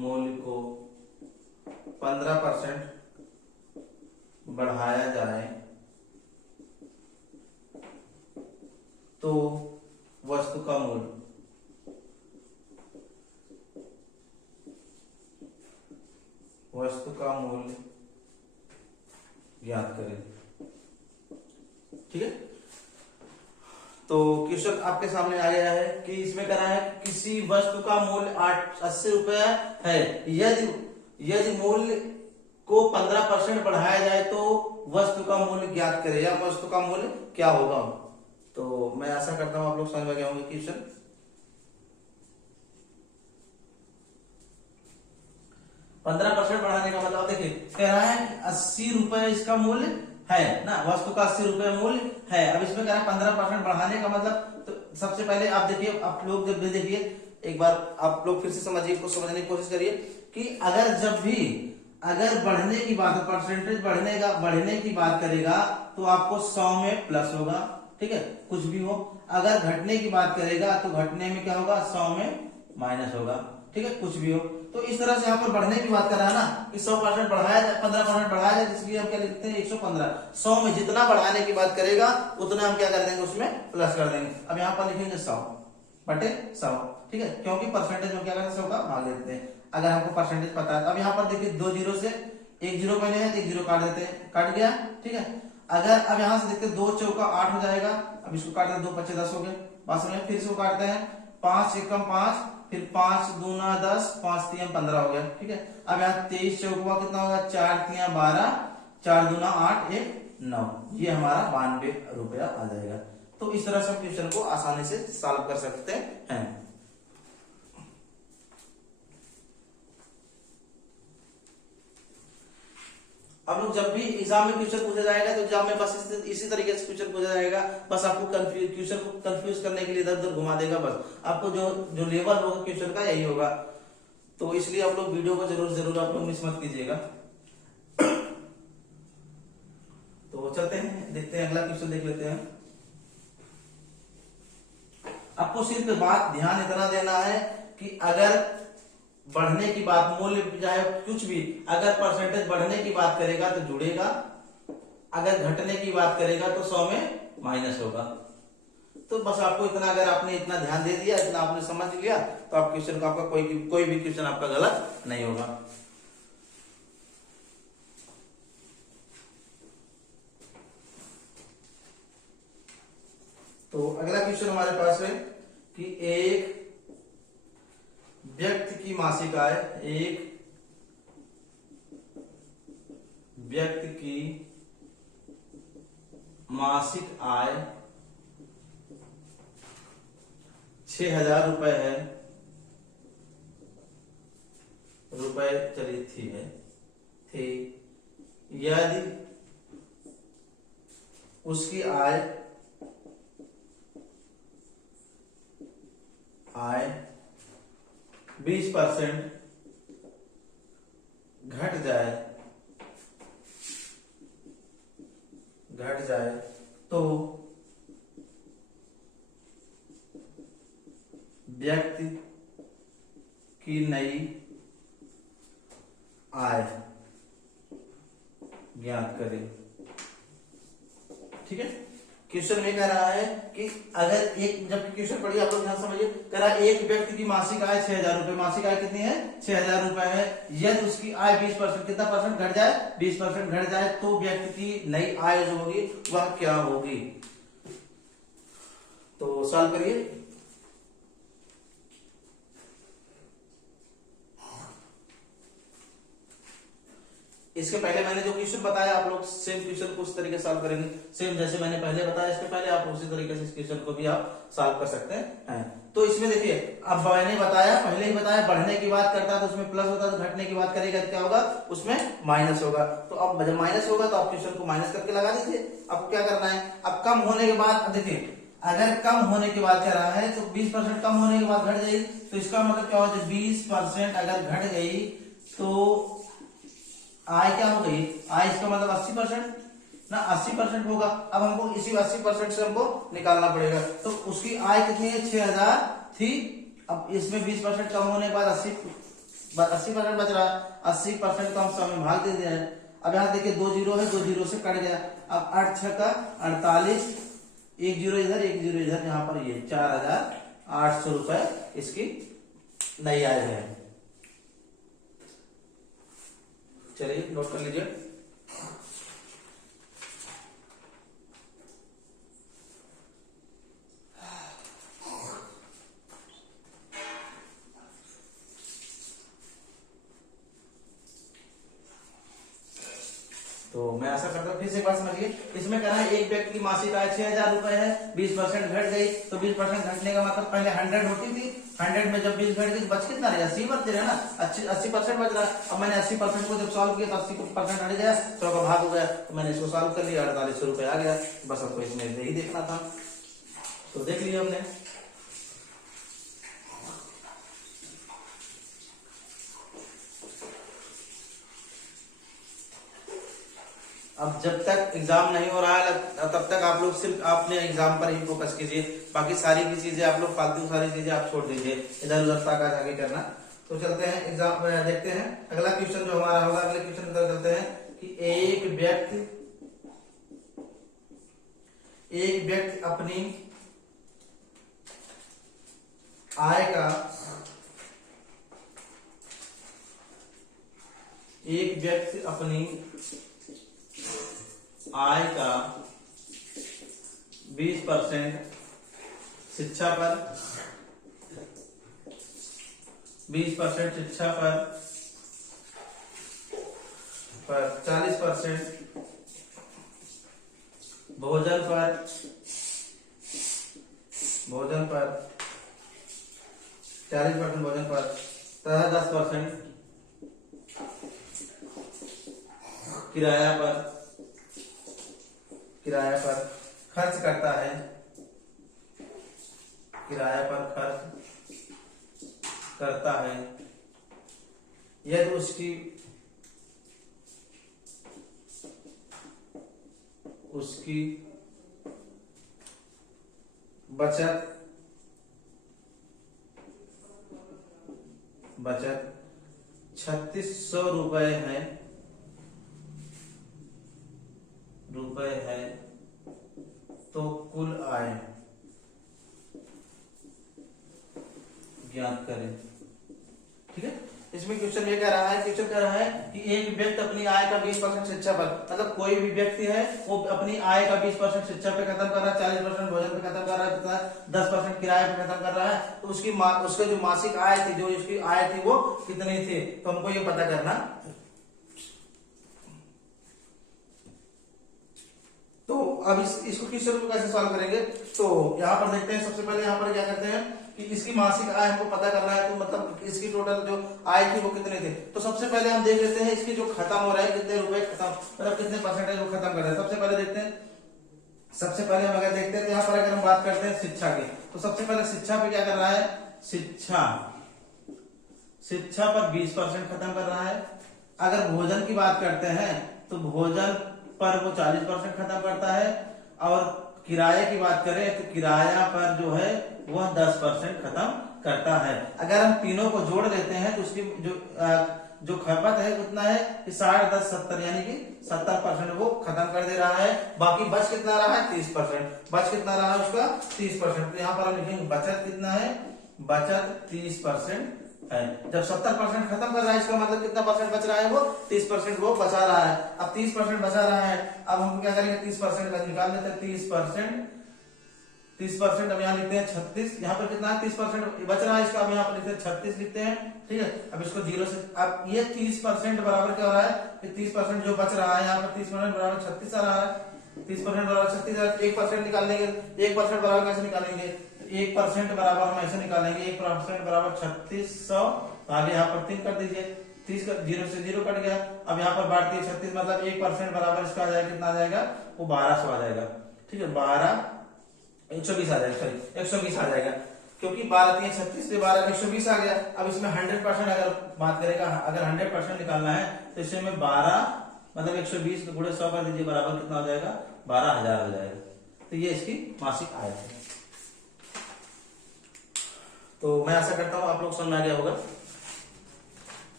मूल्य को 15% बढ़ाया जाए तो वस्तु का मूल्य ज्ञात करें। ठीक है, तो क्वेश्चन आपके सामने आ गया है कि इसमें करा है किसी वस्तु का मूल्य 80 रुपया है, यदि मूल्य को 15% बढ़ाया जाए तो वस्तु का मूल्य ज्ञात करें, या वस्तु का मूल्य क्या होगा। तो मैं आशा करता हूं आप लोग समझ गए होंगे क्वेश्चन। 15% बढ़ाने का मतलब देखिए कह रहा है 80 रुपए इसका मूल्य है ना, वस्तु का 80 रुपए मूल्य है। अब इसमें कह रहा है 15% बढ़ाने का मतलब, तो सबसे पहले आप देखिए, आप लोग जब भी देखिए एक बार आप लोग फिर से समझिए, इसको समझने की कोशिश करिए कि अगर बढ़ने की बात, परसेंटेज बढ़ने की बात करेगा तो आपको 100 में प्लस होगा। ठीक है, कुछ भी हो। अगर घटने की बात करेगा तो घटने में क्या होगा, 100 में माइनस होगा। ठीक है, कुछ भी हो। तो इस तरह से यहाँ पर बढ़ने की बात कर रहा है ना कि 100% बढ़ाया जाए, 15% बढ़ाया जाए, इसलिए हम क्या लिखते हैं 115। 100 में जितना बढ़ाने की बात करेगा उतना हम क्या कर देंगे, उसमें प्लस कर देंगे। अब यहाँ पर लिखेंगे 100 बटे 100। ठीक है, क्योंकि परसेंटेज में क्या करते हैं, 100 का भाग देते हैं अगर हमको परसेंटेज पता है। अब यहाँ पर देखिए 2 जीरो से 1 जीरो पहले है, 1 जीरो काट देते हैं, कट गया। ठीक है, अगर अब यहाँ से देखते 2 चौका 8 हो जाएगा। अब इसको काटते हैं, 2 पच्चे 10 हो गए। बात समझ, फिर इसको काटते हैं, 5 एकम 5, फिर 5 दूना 10, 5 तीन 15 हो गया। ठीक है, अब यहाँ 23 चौका कितना होगा, 4 तीन 12, 4 दूना 8, 1 9, ये हमारा 92 रुपया आ जाएगा। तो इस तरह से हम क्वेश्चन को आसानी से सॉल्व कर सकते हैं। अब लोग जब भी एग्जाम में क्वेश्चन पूछा जाएगा तो एग्जाम में बस इसी तरीके से क्वेश्चन पूछा जाएगा, बस आपको क्वेश्चन को कंफ्यूज करने के लिए इधर उधर घुमा देगा। बस आपको जो लेवल होगा क्वेश्चन का यही होगा। तो इसलिए आप लोग वीडियो को जरूर आप लोग मिस मत कीजिएगा। तो चलते हैं, देखते हैं अगला क्वेश्चन देख लेते हैं। आपको सिर्फ बात ध्यान इतना देना है कि अगर बढ़ने की बात, मूल्य चाहे कुछ भी, अगर परसेंटेज बढ़ने की बात करेगा तो जुड़ेगा, अगर घटने की बात करेगा तो 100 में माइनस होगा। तो बस आपको इतना, अगर आपने इतना ध्यान दे दिया, इतना आपने समझ लिया, तो आप क्वेश्चन का आपका कोई भी क्वेश्चन आपका गलत नहीं होगा। तो अगला क्वेश्चन हमारे पास है कि एक व्यक्ति की मासिक आय, एक व्यक्ति की मासिक आय 6000 रुपए है, चलिए थी यदि उसकी आय 20% घट जाए तो व्यक्ति की नई आय ज्ञात करें। ठीक है, क्वेश्चन में कह रहा है कि अगर एक, जब क्वेश्चन पढ़िए आप लोग ध्यान समझिए, कह रहा है एक व्यक्ति की मासिक आय 6000 रुपए, मासिक आय कितनी है, 6000 रुपए है। यदि उसकी आय 20%, कितना परसेंट घट जाए, 20% घट जाए तो व्यक्ति की नई आय जो होगी वह क्या होगी। तो सॉल्व करिए। इसके पहले मैंने जो क्वेश्चन बताया, आप लोग सेम क्वेश्चन को उस तरीके से सॉल्व करेंगे, सेम जैसे मैंने पहले बताया इसके पहले, आप उसी तरीके से इस क्वेश्चन को भी आप सॉल्व कर सकते हैं। तो इसमें देखिए, अब मैंने बताया, पहले ही बताया, बढ़ने की बात करता है तो उसमें प्लस होता है, तो घटने की बात करेगा तो क्या होगा, उसमें माइनस होगा। तो अब जब माइनस होगा तो आप क्वेश्चन को माइनस करके लगा दीजिए। आपको क्या करना है, अब कम होने के बाद, अब देखिए अगर कम होने की बात कर रहा है तो 20% कम होने के बाद घट जाएगी, तो इसका मतलब क्या होता है, 20% अगर घट गई तो आय क्या हो गई, आय इसका मतलब 80% ना, 80% होगा। अब हमको इसी 80% से हमको निकालना पड़ेगा। तो उसकी आय कितनी है, 6000 थी। अब इसमें 20% कम होने के बाद 80% बच रहा है, 80% को हम 100 में भाग दे दिया है। अब यहाँ देखिए 2 जीरो है, 2 जीरो से कट गया। अब 8 6 का 48, 1 जीरो इधर 1 जीरो इधर, यहाँ पर ये 4800 रुपए इसकी नई आय है। चलिए नोट कर लीजिए। तो मैं ऐसा करता हूँ, फिर से एक बार समझिए। इसमें कह रहा है एक व्यक्ति की मासिक आय 6000 रुपए है, 20% घट गई, तो 20% घटने का मतलब पहले 100 होती थी, 100 में जब 20 घट गई बच कितना रहा, 80 बचते रहे ना, 80% बच रहा। अब मैंने 80% को जब सॉल्व किया तो 80% हट गया, 100 का भाग हो गया, तो मैंने इसको सॉल्व कर लिया, 4800 रुपए आ गया। बस आपको इसमें यही देखना था, तो देख लिया हमने। अब जब तक एग्जाम नहीं हो रहा है तब तक आप लोग सिर्फ अपने एग्जाम पर ही फोकस कीजिए, बाकी सारी की चीजें आप लोग फालतू सारी चीजें आप छोड़ दीजिए, इधर उधर ताका झाकी करना। तो चलते हैं एग्जाम देखते हैं अगला क्वेश्चन जो हमारा होगा। अगले क्वेश्चन की तरफ चलते हैं कि एक व्यक्ति अपनी आय का 20% शिक्षा पर 20% शिक्षा पर 40% भोजन पर 40% भोजन पर तथा 10% किराया पर खर्च करता है, यदि उसकी बचत 3600 रुपए है तो कुल आय ज्ञात करें। ठीक है, इसमें क्वेश्चन ये कह रहा है कि एक व्यक्ति अपनी आय का 20% शिक्षा पर, मतलब कोई भी व्यक्ति है वो अपनी आय का 20% शिक्षा पे खत्म कर रहा है, 40% भोजन पे खत्म कर रहा है तथा 10% किराए पे खत्म कर रहा है, तो उसका जो मासिक आय थी, जो उसकी आय थी वो कितनी थी, तो हमको ये पता करना। तो अब इसको क्वेश्चन को कैसे सॉल्व करेंगे, तो यहाँ पर देखते हैं। सबसे पहले यहाँ पर क्या करते हैं कि इसकी मासिक आय हमको पता करना है, तो मतलब इसकी टोटल जो आय थी वो कितने थे। तो सबसे पहले हम देख लेते हैं इसकी जो खत्म हो रहा है, कितने रुपए खत्म, मतलब कितने परसेंटेज वो खत्म कर रहे हैं। सबसे पहले देखते हैं, सबसे पहले हम अगर देखते हैं तो यहाँ पर अगर हम बात करते हैं शिक्षा की, तो सबसे पहले शिक्षा पे क्या कर रहा है, शिक्षा पर 20% खत्म कर रहा है। अगर भोजन की बात करते हैं तो भोजन पर वो 40% खत्म करता है, और किराए की बात करें तो किराया पर जो है वह 10% खत्म करता है। अगर हम तीनों को जोड़ देते हैं तो उसकी जो खपत है उतना है कि 60 10 70, यानी कि 70% वो खत्म कर दे रहा है। बाकी बच कितना रहा है, 30%। बच कितना रहा है उसका, 30%। तो यहाँ पर हम लिखेंगे बचत कितना है, बचत 30% है। जब 70% खत्म कर रहा है इसका मतलब कितना परसेंट बच रहा है, वो 30% वो बचा रहा है। अब 30% बचा रहा है, अब हम क्या करेंगे, 30% का निकाल लेते हैं। 30% अब यहाँ लिखते हैं 36, यहाँ पर कितना है 30% बच रहा है इसका, अब यहाँ पर लिखते हैं 36 लिखते हैं। ठीक है, अब इसको 0 से, अब ये 30% बराबर क्या हो रहा है कि 30% जो बच रहा है यहाँ पर 30% बराबर 36 आ रहा है। 30% बराबर 36 1% निकालेंगे, 1% बराबर कैसे निकालेंगे, 1% बराबर हम ऐसे निकालेंगे, 1% बराबर 3600 आगे यहाँ पर 3 कर दीजिए, 30 का 0 से 0 कट गया। अब यहाँ पर बांट दिए 36, मतलब 1% बराबर इसका आ जाएगा, कितना आ जाएगा, वो 1200 आ जाएगा। ठीक है, 120 आ जाएगा, सॉरी 120 आ जाएगा, क्योंकि 12 3 36 से 12 120 आ गया। अब इसमें 100% अगर बात करेगा, अगर 100% निकालना है तो इसमें 12 मतलब 120 गुणे 100 कर दीजिए, बराबर कितना हो जाएगा, 12000 हो जाएगा। तो ये इसकी मासिक आय है। तो मैं आशा करता हूं आप लोग समझ आ गया होगा।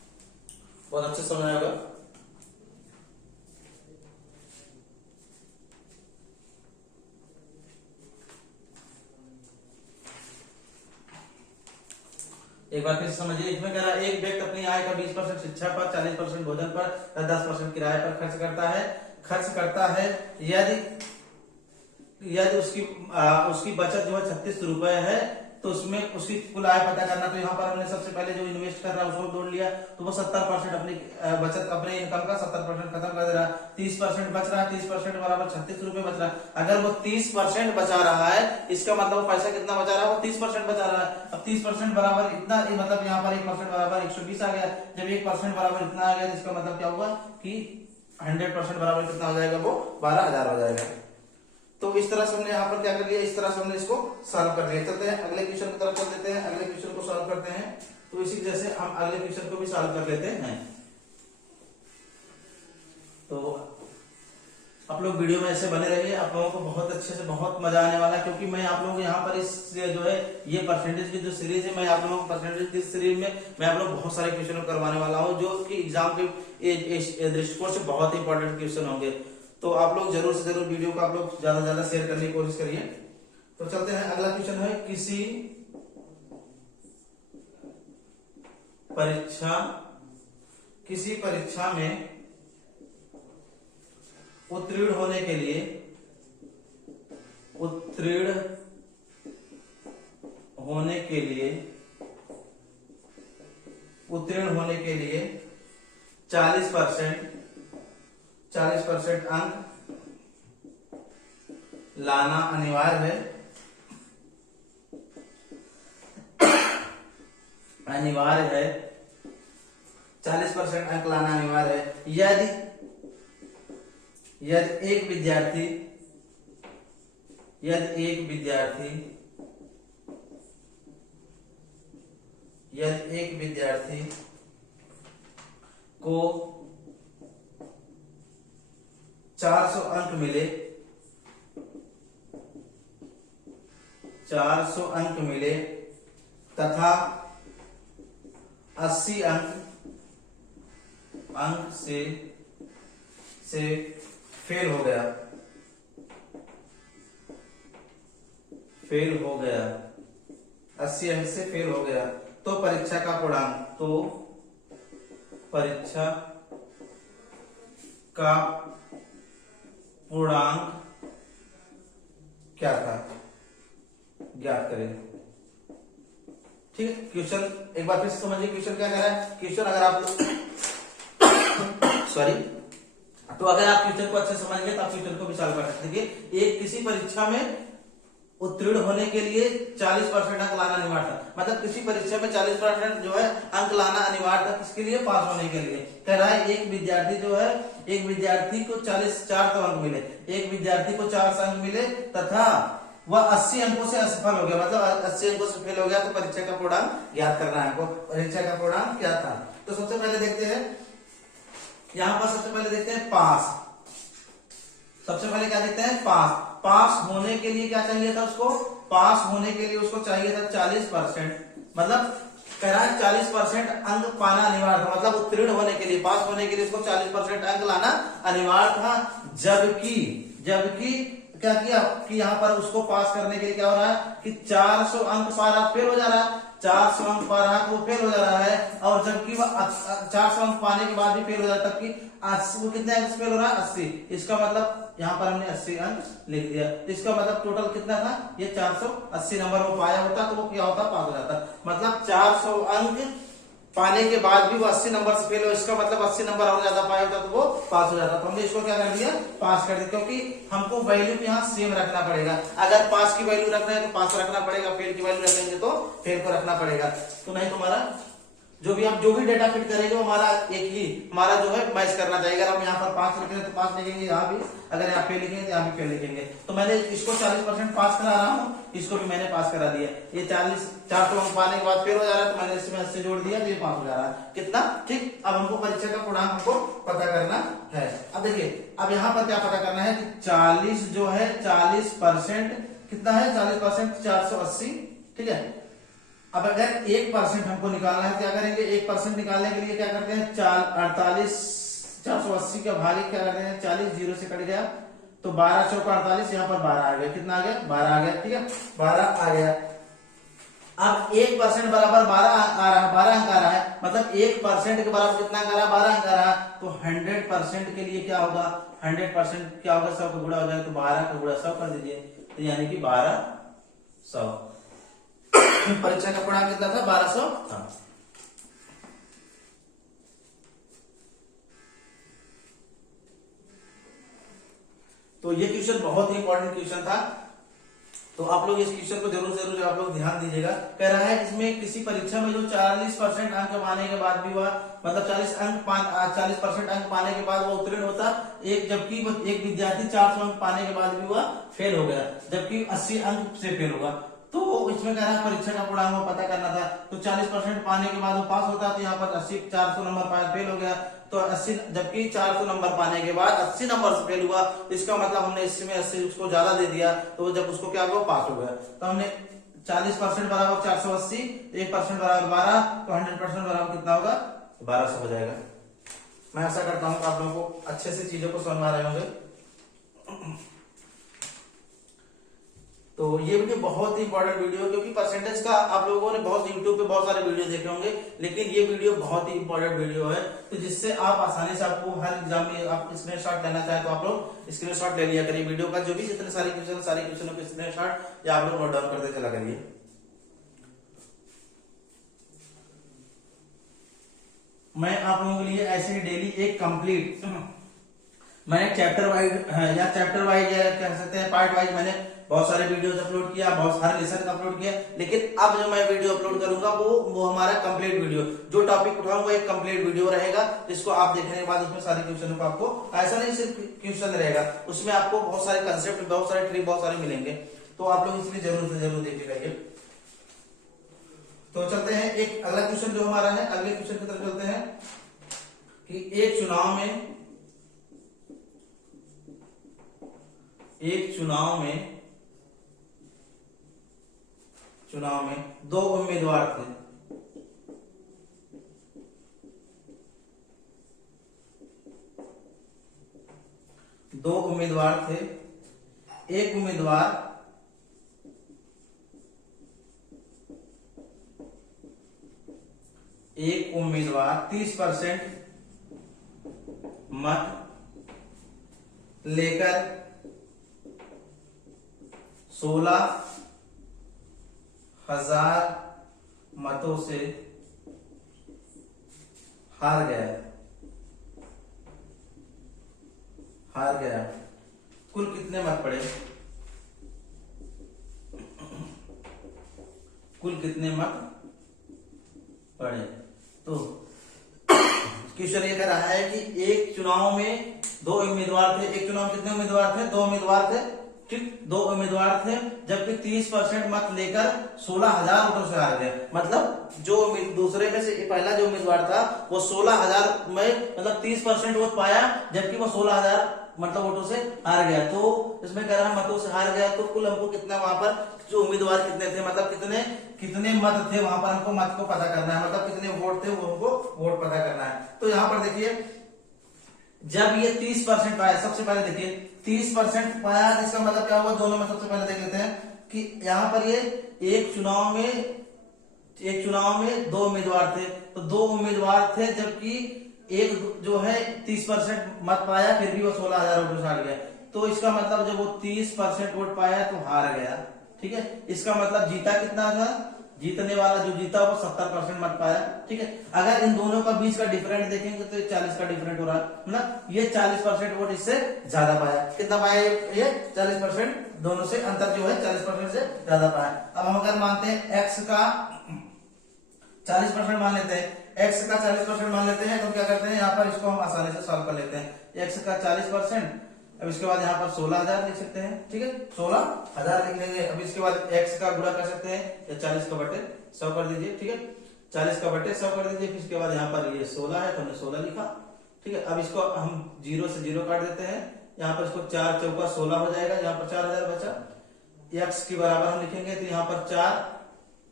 बहुत अच्छे से समझ आया होगा। एक बार फिर समझिए, इसमें कह रहा है एक व्यक्ति अपनी आय का 20% शिक्षा पर, 40% भोजन पर, 10% किराए पर खर्च करता है। यदि यदि उसकी बचत जो है 36 रुपए है, तो उसमें उसकी कुल आय पता करना। तो यहाँ पर हमने सबसे पहले जो इन्वेस्ट कर रहा है उसको जोड़ लिया, तो वो 70% अपनी बचत, अपने इनकम का 70% खत्म कर दे रहा है। 30% बच रहा है, 30% बराबर 36 रुपए बच रहा है। अगर वो 30% बचा रहा है, इसका मतलब वो पैसा कितना बचा रहा है, वो 30% बचा रहा है। अब 30% बराबर इतना, मतलब यहाँ पर 1% बराबर 120 आ गया। जब 1% बराबर इतना आ गया, इसका मतलब क्या हुआ कि 100% बराबर कितना हो जाएगा, वो 12,000 हो जाएगा। तो इस तरह से हमने यहाँ पर क्या कर लिया, इस तरह से हमने इसको सॉल्व कर लिया। चलते हैं अगले क्वेश्चन की तरफ, चल देते हैं, अगले क्वेश्चन को सॉल्व करते हैं। तो इसी जैसे हम अगले क्वेश्चन को भी सॉल्व कर लेते हैं। तो आप लोग वीडियो में ऐसे बने रहिए, आप लोगों को बहुत अच्छे से बहुत मजा आने वाला है, क्योंकि मैं आप लोगों को यहाँ पर इस जो है ये परसेंटेज की जो सीरीज है, मैं आप लोगों को परसेंटेज की सीरीज में मैं आप लोग बहुत सारे क्वेश्चन करवाने वाला हूँ, जो कि एग्जाम के दृष्टिकोण से बहुत इंपॉर्टेंट क्वेश्चन होंगे। तो आप लोग जरूर से जरूर वीडियो को आप लोग ज्यादा से ज्यादा शेयर करने की कोशिश करिए। तो चलते हैं, अगला क्वेश्चन है, किसी परीक्षा में उत्तीर्ण होने के लिए 40% अंक लाना अनिवार्य है। 40% अंक लाना अनिवार्य है। यदि एक विद्यार्थी को 400 अंक मिले तथा 80 अंक से फेल हो गया, 80 अंक से फेल हो गया, तो परीक्षा का पूर्णांक क्या था, ज्ञात करें। ठीक है, क्वेश्चन एक बार फिर से समझिए, क्वेश्चन क्या कह रहा है। क्वेश्चन अगर आप सॉरी तो अगर आप क्वेश्चन को अच्छे समझेंगे तो आप क्वेश्चन को भी सॉल्व कर सकते हैं। एक किसी परीक्षा में उत्तीर्ण होने के लिए 40% अंक लाना अनिवार्य था, मतलब किसी परीक्षा में 40% जो है अंक लाना अनिवार्य था, किसके लिए, पास होने के लिए। कह रहा है एक विद्यार्थी को 4 अंक मिले, एक विद्यार्थी को 4 अंक मिले तथा वह 80 अंकों से असफल हो गया, मतलब 80 अंकों से फेल हो गया, तो परीक्षा का पूर्णांक ज्ञात करना है हमको। परीक्षा का पूर्णांक क्या था, तो सबसे पहले देखते हैं, यहाँ पर सबसे पहले देखते हैं पास। सबसे पहले क्या देखते हैं, पास होने के लिए क्या चाहिए था उसको, पास होने के लिए उसको चाहिए था 40%, मतलब कह रहा है 40% अंक पाना अनिवार्य था, मतलब उत्तीर्ण होने के लिए, पास होने के लिए उसको 40% अंक लाना अनिवार्य था। जबकि क्या किया कि यहाँ पर उसको पास करने के लिए क्या हो रहा है कि 400 अंक पा रहा, फेल हो जा रहा है, 400 अंक पा रहा तो फेल हो जा रहा है, और जबकि वह 400 अंक पाने के बाद भी फेल हो जाता है, तब 80 वो कितने अंक फेल हो रहा है, 80। इसका मतलब यहाँ पर हमने 80 अंक लिख दिया, इसका मतलब टोटल कितना था, ये 480 नंबर वो पाया होता तो वो क्या होता, पास हो जाता। मतलब 400 अंक पाने के बाद भी वो 80 नंबर से फेल हो, इसका मतलब 80 नंबर और ज्यादा पाया होता तो वो पास हो जाता। तो हमने इसको क्या कर दिया, पास कर दिया, क्योंकि हमको वैल्यू यहाँ सेम रखना पड़ेगा। अगर पास की वैल्यू रखना है तो पास रखना पड़ेगा, फेल की वैल्यू रखेंगे तो फेल को रखना पड़ेगा। तो नहीं तुम्हारा जो भी डेटा फिट करेंगे वो हमारा एक ही हमारा जो है मैच करना चाहिए। अगर हम यहाँ पर 5 लिखेंगे तो 5 लिखेंगे, यहाँ भी अगर यहाँ फेल लिखेंगे तो यहाँ भी फेल लिखेंगे। तो मैंने इसको 40% पास करा रहा हूँ, इसको भी मैंने पास करा दिया। ये 400 अंक पाने के बाद फेल हो जा रहा है, तो मैंने इसमें 80 जोड़ दिया तो ये पास हो जा रहा है। कितना, ठीक। अब हमको परीक्षा का पूर्णांक हमको पता करना है। अब देखिए, अब यहाँ पर क्या पता करना है कि 40 जो है 40% कितना है, 40% 480, ठीक है। अब अगर 1% हमको निकालना है, क्या करेंगे? 1% निकालने के लिए क्या करते हैं? 48 480 का भागे क्या करते हैं? 40 जीरो से कट गया तो 12 चौका 48, यहाँ पर 12 आ गया। कितना आ गया? 12 आ गया। ठीक है, 12 आ गया। अब 1% बराबर 12 आ रहा है, 12 अंक आ रहा है, मतलब 1% के बराबर कितना अंक आ रहा है? 12 अंक आ रहा है। तो 100% के लिए क्या होगा? 100% क्या होगा? 100 का गुणा हो जाएगा, तो 12 का गुणा 100 कर दीजिए, तो यानी कि 1200। परीक्षा का पूर्णांक कितना था? 1200 था। तो ये क्वेश्चन बहुत ही इंपॉर्टेंट क्वेश्चन था, तो आप लोग इस क्वेश्चन को जरूर जरूर आप लोग ध्यान दीजिएगा। कह रहा है इसमें किसी परीक्षा में जो 40% अंक पाने के बाद भी हुआ, मतलब 40% अंक पाने के बाद वो उत्तीर्ण होता, एक जबकि एक विद्यार्थी 400 अंक पाने के बाद भी हुआ फेल हो गया, जबकि 80 अंक से फेल होगा। तो इसमें कह रहा है परीक्षा का पूर्णांक वो पता करना था। तो 40% पाने के बाद वो पास होता, तो यहाँ पर 400 नंबर पाया, फेल हो गया। तो 80, जबकि 400 नंबर पाने के बाद 80 नंबर से फेल हुआ, इसका मतलब हमने इसमें 80 उसको ज्यादा दे दिया, तो जब उसको क्या हुआ? पास हो गया। तो हमने 40% बराबर 480, 1% बराबर 12, तो 100% बराबर कितना होगा? 1200 हो जाएगा। मैं आशा करता हूँ आप लोगों को अच्छे से चीजों को समझ में आ रहे होंगे। तो ये वीडियो बहुत ही इंपॉर्टेंट वीडियो है, क्योंकि परसेंटेज का आप लोगों ने बहुत यूट्यूब पे बहुत सारे वीडियो देखे होंगे, लेकिन ये वीडियो बहुत ही इंपॉर्टेंट वीडियो है, तो जिससे आप आसानी से, आपको हर एग्जाम में आप स्क्रीनशॉट लेना चाहे तो आप लोग स्क्रीनशॉट ले लिया करिए वीडियो का, जो भी जितने सारे क्वेश्चनों के स्क्रीनशॉट या आप लोग नोट डाउन करते चला करिए। मैं आप लोगों के लिए ऐसे ही डेली एक कंप्लीट, मैंने चैप्टर वाइज या कह सकते हैं पार्ट वाइज मैंने बहुत सारे वीडियोस अपलोड किया, बहुत सारे लेसन अपलोड किया, लेकिन अब जो मैं वीडियो अपलोड करूंगा वो हमारा कंप्लीट वीडियो, जो टॉपिक उठाऊंगा एक कंप्लीट वीडियो रहेगा, जिसको आप देखने के बाद उसमें सारे क्वेश्चनों को आपको, ऐसा नहीं सिर्फ क्वेश्चन रहेगा, उसमें आपको बहुत सारे कंसेप्ट, बहुत सारे ट्रिक, बहुत सारे मिलेंगे, तो आप लोग इसमें जरूर से जरूर देखिएगा। तो चलते हैं एक अगला क्वेश्चन जो हमारा है, अगले क्वेश्चन की तरफ चलते हैं कि एक चुनाव में दो उम्मीदवार थे, एक उम्मीदवार 30% मत लेकर 16,000 मतों से हार गया। कुल कितने मत पड़े? तो क्वेश्चन ये कह रहा है कि एक चुनाव में दो उम्मीदवार थे, एक चुनाव में कितने उम्मीदवार थे? 2 उम्मीदवार थे, ठीक, 2 उम्मीदवार थे, जबकि 30% मत लेकर 16,000 वोटों से हार गए। मतलब जो दूसरे में से पहला जो उम्मीदवार था वो 16,000 में, मतलब 30% वोट पाया, जबकि वो 16,000 मतलब वोटों से हार गया। तो इसमें कह रहा है मतों से हार गया, तो कुल हमको कितना, वहां पर जो उम्मीदवार कितने थे, मतलब कितने मत थे, वहां पर हमको मत को पता करना है, मतलब कितने वोट थे वो हमको वोट पता करना है। तो यहाँ पर देखिए, जब ये 30% पाया, सबसे पहले देखिए 30% पाया, इसका मतलब क्या हुआ? दोनों में सबसे पहले देख लेते हैं कि यहाँ पर ये एक चुनाव में 2 उम्मीदवार थे, तो 2 उम्मीदवार थे, जबकि एक जो है 30% मत पाया, फिर भी वो 16,000 वोटों से हार गया। तो इसका मतलब जब वो 30% वोट पाया तो हार गया, ठीक है। इसका मतलब जीता कितना था? जीतने वाला जो जीता वो 70% मत पाया, ठीक है। अगर इन दोनों का बीच का डिफरेंट देखेंगे तो 40 का डिफरेंट हो रहा है, मतलब ये 40% वोट इससे ज्यादा पाया। कितना पाया ये? 40%, दोनों से अंतर जो है 40% से ज्यादा पाया। अब हम अगर मानते हैं x का 40% मान लेते हैं, x का 40% मान लेते हैं, तो क्या करते हैं, यहाँ पर इसको हम आसानी से सॉल्व कर लेते हैं। x का 40%, अब इसके बाद यहाँ पर 16,000 लिख सकते हैं, ठीक है, 16,000 लिख लेंगे। अब इसके बाद x का गुणा कर सकते हैं, या 40 का बटे 100 कर दीजिए, ठीक है, 40 का बटे 100 कर दीजिए। फिर इसके बाद यहाँ पर ये 16 है, तो हमने 16 लिखा, ठीक है। अब इसको हम 0 से 0 काट देते हैं, यहाँ पर इसको 4 चौका 16 हो जाएगा, यहाँ पर 4,000 बचा। x के बराबर हम लिखेंगे, तो यहाँ पर 4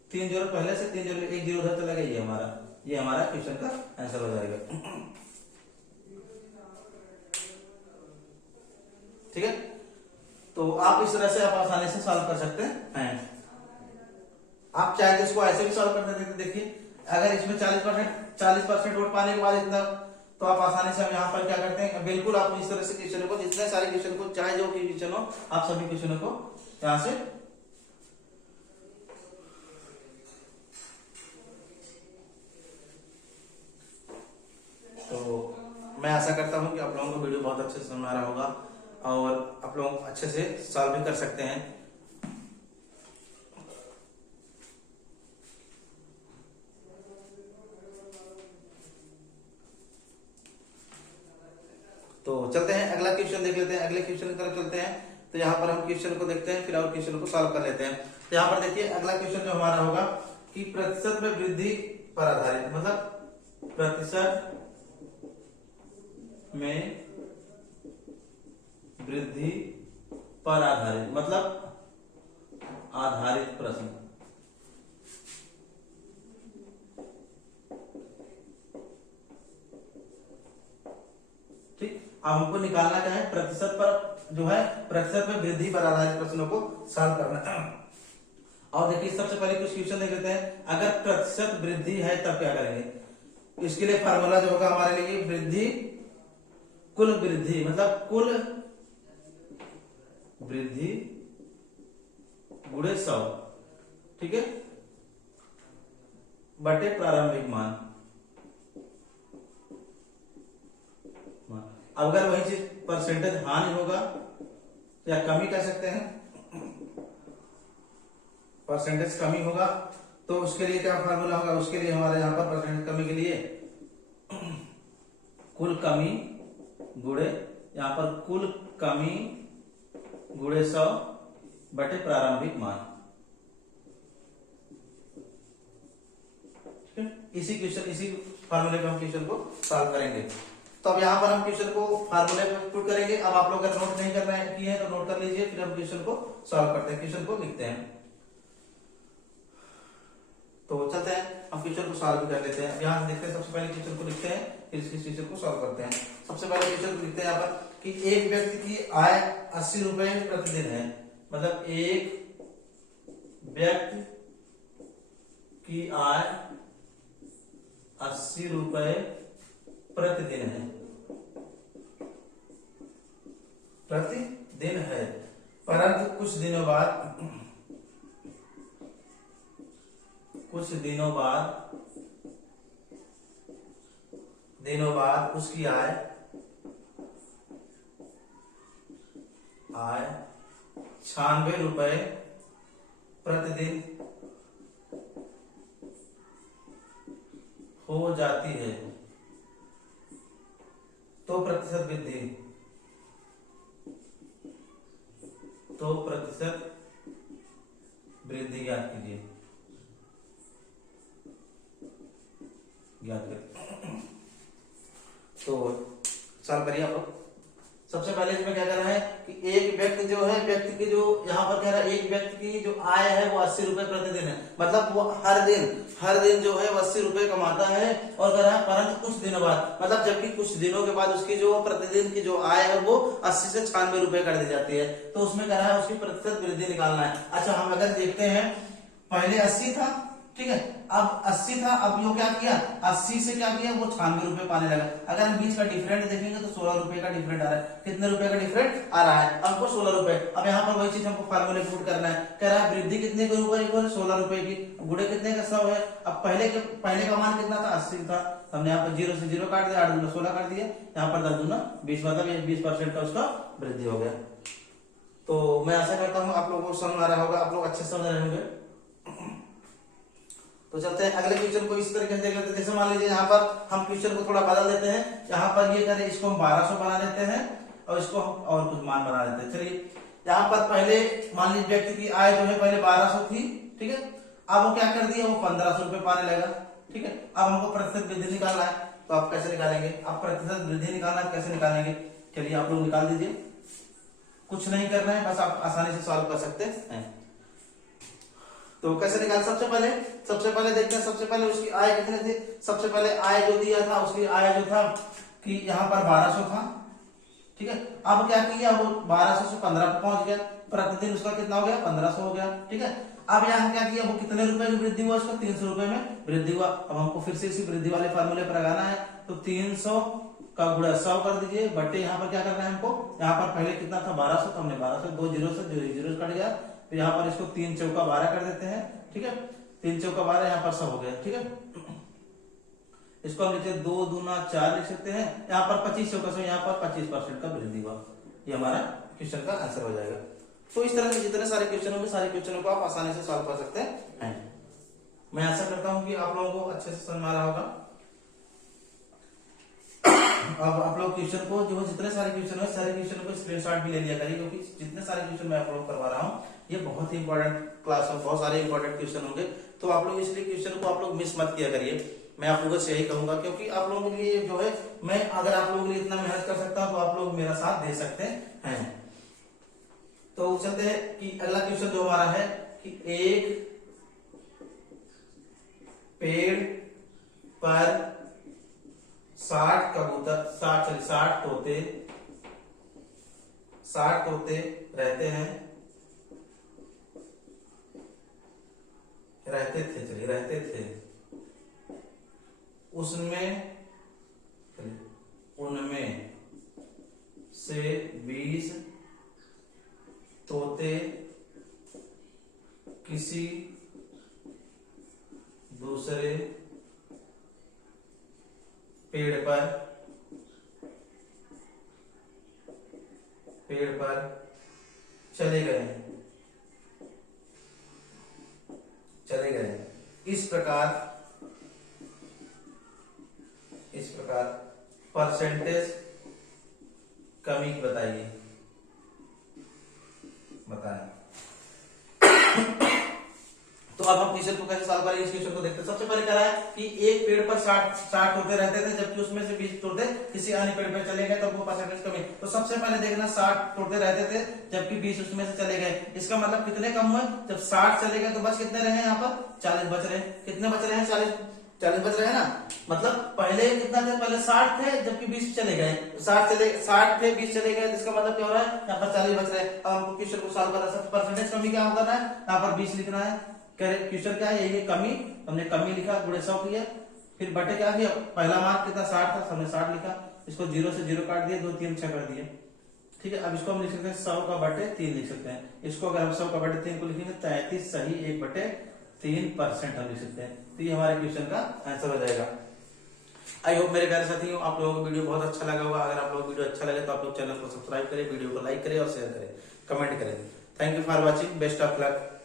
3 जीरो पहले से, 3 जीरो, 1 जीरो उधर चला गया, ये हमारा क्वेश्चन का आंसर हो जाएगा। ठीक है, तो आप इस तरह से आप आसानी से सॉल्व कर सकते हैं। आप चाहे तो इसको ऐसे भी सॉल्व कर सकते हैं। देखिए अगर इसमें 40% वोट पाने के बाद इतना, तो आप आसानी से हम यहाँ पर क्या करते हैं, बिल्कुल आप इस तरह से क्वेश्चन को, जितने सारे क्वेश्चन को, चाहे जो क्वेश्चन हो, आप सभी क्वेश्चनों को यहाँ से तो मैं आशा करता हूँ कि आप लोगों को वीडियो बहुत अच्छे से समझ आ रहा होगा और आप लोग अच्छे से सॉल्व भी कर सकते हैं। तो चलते हैं अगला क्वेश्चन देख लेते हैं, अगले क्वेश्चन की तरफ चलते हैं। तो यहाँ पर हम क्वेश्चन को देखते हैं, फिर और क्वेश्चन को सॉल्व कर लेते हैं। तो यहाँ पर देखिए अगला क्वेश्चन जो हमारा होगा कि प्रतिशत में वृद्धि पर आधारित, मतलब प्रतिशत में वृद्धि पर आधारित, मतलब आधारित प्रश्न। ठीक, अब हमको निकालना क्या है, प्रतिशत पर जो है, प्रतिशत में वृद्धि पर आधारित प्रश्नों को सॉल्व करना है। और देखिए सबसे पहले कुछ क्वेश्चन देख लेते हैं। अगर प्रतिशत वृद्धि है तब क्या करेंगे, इसके लिए फार्मूला जो होगा हमारे लिए, वृद्धि कुल वृद्धि, मतलब कुल वृद्धि गुणे 100, ठीक है, बटे प्रारंभिक मान। अगर वही चीज परसेंटेज हानि होगा या कमी कह सकते हैं, परसेंटेज कमी होगा, तो उसके लिए क्या फार्मूला होगा, उसके लिए हमारे यहाँ पर परसेंटेज कमी के लिए कुल कमी गुणे, यहाँ पर कुल कमी गुणे 100 बटे प्रारंभिक मान। ठीक है, इसी फार्मूले पे हम क्वेश्चन को सॉल्व करेंगे। तो अब यहाँ पर हम क्वेश्चन को फार्मूले पे पुट करेंगे। अब आप लोग अगर नोट नहीं कर रहे हैं किए हैं तो नोट कर लीजिए, फिर हम क्वेश्चन को सॉल्व करते हैं, क्वेश्चन को लिखते हैं। तो चलते हैं हम क्वेश्चन को सॉल्व कर लेते हैं। यहाँ देखते हैं, सबसे पहले क्वेश्चन को लिखते हैं, फिर इस क्वेश्चन को सॉल्व करते हैं। सबसे पहले क्वेश्चन को लिखते हैं यहाँ पर कि एक व्यक्ति की आय 80 रुपए प्रतिदिन है, मतलब एक व्यक्ति की आय 80 रुपए प्रतिदिन है, प्रतिदिन है, परंतु कुछ दिनों बाद उसकी आय 96 रुपए प्रतिदिन हो जाती है, तो प्रतिशत वृद्धि ज्ञात कीजिए, ज्ञात करिए। तो सॉल्व करिए आप लोग। सबसे पहले इसमें क्या करना है कि एक व्यक्ति जो है, व्यक्ति की जो यहाँ पर कह रहा है, एक व्यक्ति की जो आय है वो 80 रुपए प्रतिदिन है, मतलब वो हर दिन जो है 80 रुपए कमाता है, और कह रहा है परंतु कुछ दिनों बाद, मतलब जबकि कुछ दिनों के बाद उसकी जो प्रतिदिन की जो आय है वो 80 से 96 रुपए कर दी जाती है। तो उसमें कह रहा है उसकी प्रतिशत वृद्धि निकालना है। अच्छा, हम अगर देखते हैं, पहले 80 था, ठीक है, अब 80 था, अब यो क्या किया, 80 से क्या किया, वो 96 रुपए पाने लगा। अगर हम बीच का डिफरेंट देखेंगे तो 16 रुपए का डिफरेंट आ रहा है। कितने रुपए का डिफरेंट आ रहा है, हमको 16 रुपए। अब यहाँ पर वही चीज हमको फार्मूले पुट करना है। कह रहा है वृद्धि कितने के ऊपर, 16 रुपए की, गुणे कितने का 100 है। अब पहले का मान कितना था, 80 था, हमने यहाँ पर 0 से 0 काट दिया, 8 दूना 16 काट दिया, यहाँ पर 10 दूना 20, मतलब 20% का उसका वृद्धि हो गया। तो मैं आशा करता हूँ आप लोगों को समझ आ रहा होगा, आप लोग अच्छे से समझ रहे होंगे। तो चलते हैं अगले क्वेश्चन को इस तरीके से देख लेते हैं। जैसे मान लीजिए यहाँ पर हम क्वेश्चन को थोड़ा बदल देते हैं, यहाँ पर ये करें, इसको हम 1200 बना देते हैं और इसको हम और कुछ मान बना देते हैं। चलिए, यहाँ पर पहले मान लीजिए व्यक्ति की आय जो है पहले 1200 थी, ठीक है, अब वो क्या कर दिया, वो 1500 रुपए पाने लगा, ठीक है। अब हमको प्रतिशत वृद्धि निकालना है, तो आप कैसे निकालेंगे, अब प्रतिशत वृद्धि निकालना है, कैसे निकालेंगे, चलिए आप लोग निकाल दीजिए, कुछ नहीं करना है, बस आप आसानी से सॉल्व कर सकते हैं। तो कैसे निकाल, सबसे पहले देखते हैं, सबसे पहले उसकी आय कितने थी। सबसे पहले आय जो दिया था, उसकी आय जो था कि यहाँ पर 1200 था, ठीक है। अब क्या किया, वो 1200 से 15 पे पहुंच गया, प्रतिदिन उसका कितना हो गया, 1500 हो गया, ठीक है। अब यहाँ क्या किया, वो कितने रुपए की वृद्धि हुआ, उसका 300 रुपए में वृद्धि हुआ। अब हमको फिर से इसी वृद्धि वाले फार्मूले पर लगाना है, तो 300 का गुणा 100 कर दीजिए, बटे यहाँ पर क्या करना है हमको, यहाँ पर पहले कितना था 1200, तो हमने 1200 दो जीरो से जीरो कट गया, तो यहाँ पर इसको 3 चौका 12 कर देते हैं, ठीक है। 3 चौका 12 यहाँ पर 100 हो गया, ठीक है। इसको हम लिखते 2 दूना 4 लिख सकते हैं, यहाँ पर 25 चौका 100, यहाँ पर 25% का वृद्धि हुआ। ये हमारा क्वेश्चन का आंसर हो जाएगा। तो इस तरह से जितने सारे क्वेश्चन होंगे, सारे क्वेश्चनों को आप आसानी से सॉल्व कर सकते हैं। मैं आशा करता हूं कि आप लोगों को अच्छे से समझ आ रहा होगा। अब आप लोग क्वेश्चन को, जो जितने सारे क्वेश्चन है, सारे क्वेश्चन को स्क्रीनशॉट भी ले लिया करिए, क्योंकि जितने सारे क्वेश्चन मैं आप लोग करवा रहा हूँ, ये बहुत ही इंपॉर्टेंट क्लास में बहुत सारे इंपॉर्टेंट क्वेश्चन होंगे। तो आप लोग इसलिए क्वेश्चन को आप लोग मिस मत किया करिए, मैं आप लोगों से यही कहूंगा, क्योंकि आप लोगों के लिए जो है, मैं अगर आप लोगों के लिए इतना मेहनत कर सकता हूं, तो आप लोग मेरा साथ दे सकते हैं। तो चलते हैं कि अगला क्वेश्चन जो हमारा है कि एक पेड़ पर 60 कबूतर 60 तोते रहते हैं, रहते थे, उनमें से 20 तोते किसी दूसरे पेड़ पर चले गए। इस प्रकार परसेंटेज कमी बताइए। तो अब हम क्वेश्चन को कैसे सॉल्व करेंगे, इस क्वेश्चन को देखते हैं। सबसे पहले कह रहा है कि एक पेड़ पर 60 तोते रहते थे, जबकि उसमें से 20 तोते किसी अन्य पेड़ पर चले गए, तो वो परसेंटेज कमी। तो सबसे पहले देखना 60 तोते रहते थे, जबकि 20 उसमें से चले गए, इसका मतलब कितने कम हुए, जब 60 चले गए तो बच कितने रहे, यहाँ पर 40 बच रहे हैं। कितने बच रहे हैं, 40 बच रहे हैं ना। मतलब पहले कितना थे, पहले 60 थे, जबकि 20 चले गए, 60 थे 20 चले गए, इसका मतलब क्या हो रहा है, यहाँ पर 40 बच रहे हैं। अब हमको क्वेश्चन को सॉल्व करना है, परसेंटेज कमी क्या करना है, यहाँ पर 20 लिखना है। क्वेश्चन क्या है, ये कमी, हमने कमी लिखा, गुणे 100 किया, फिर बटे क्या किया, पहला मार्क कितना 60 था, हमने 60 लिखा, इसको 0 से 0 काट दिया, 2 3 6 कर दिए, ठीक है। अब इसको हम लिख सकते हैं 100 का बटे 3 लिख सकते हैं। इसको अगर हम 100 का बटे 3 को लिखेंगे, 33 सही 1/3% हम लिख सकते हैं। तो ये हमारे क्वेश्चन का आंसर हो जाएगा। आई होप मेरे प्यारे साथियों, आप लोगों को वीडियो बहुत अच्छा लगा होगा। अगर आप लोगों को वीडियो अच्छा लगे तो आप लोग चैनल को सब्सक्राइब करें, वीडियो को लाइक करें और शेयर करें, कमेंट करें। Thank you for watching, best of luck.